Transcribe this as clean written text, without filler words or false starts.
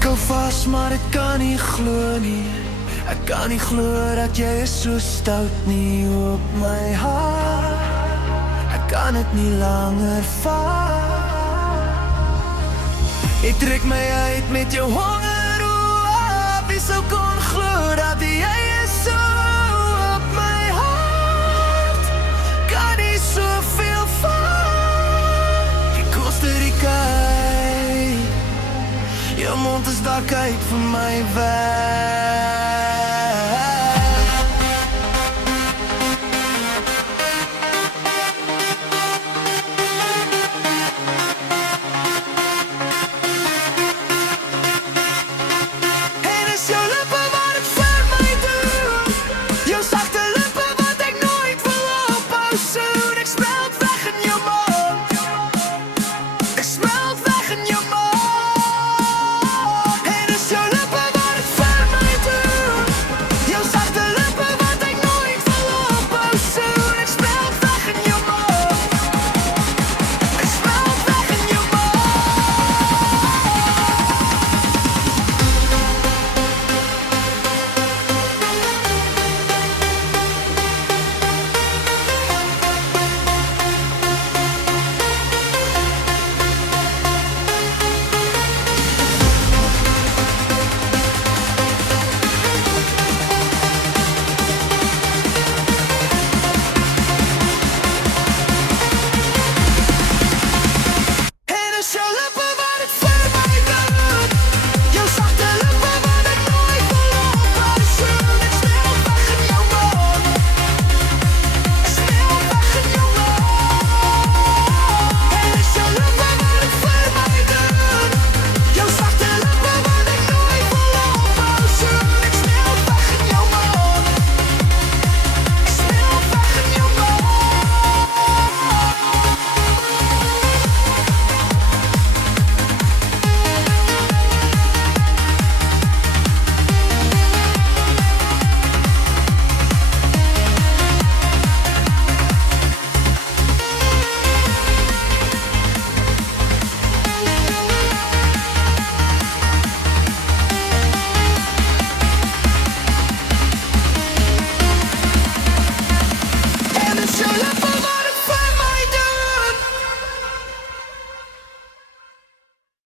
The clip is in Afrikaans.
Ek hou vas, maar ek kan nie glo nie. Ek kan nie glo dat jy is so stout nie op my hart. Ek kan het nie langer vat. Jy trek my uit met jou honger, wie sou kon glo dat jy is so op my hart. Kan nie soveel vat. Die Costa Rica, jou mond is daar, kyk vir my weg.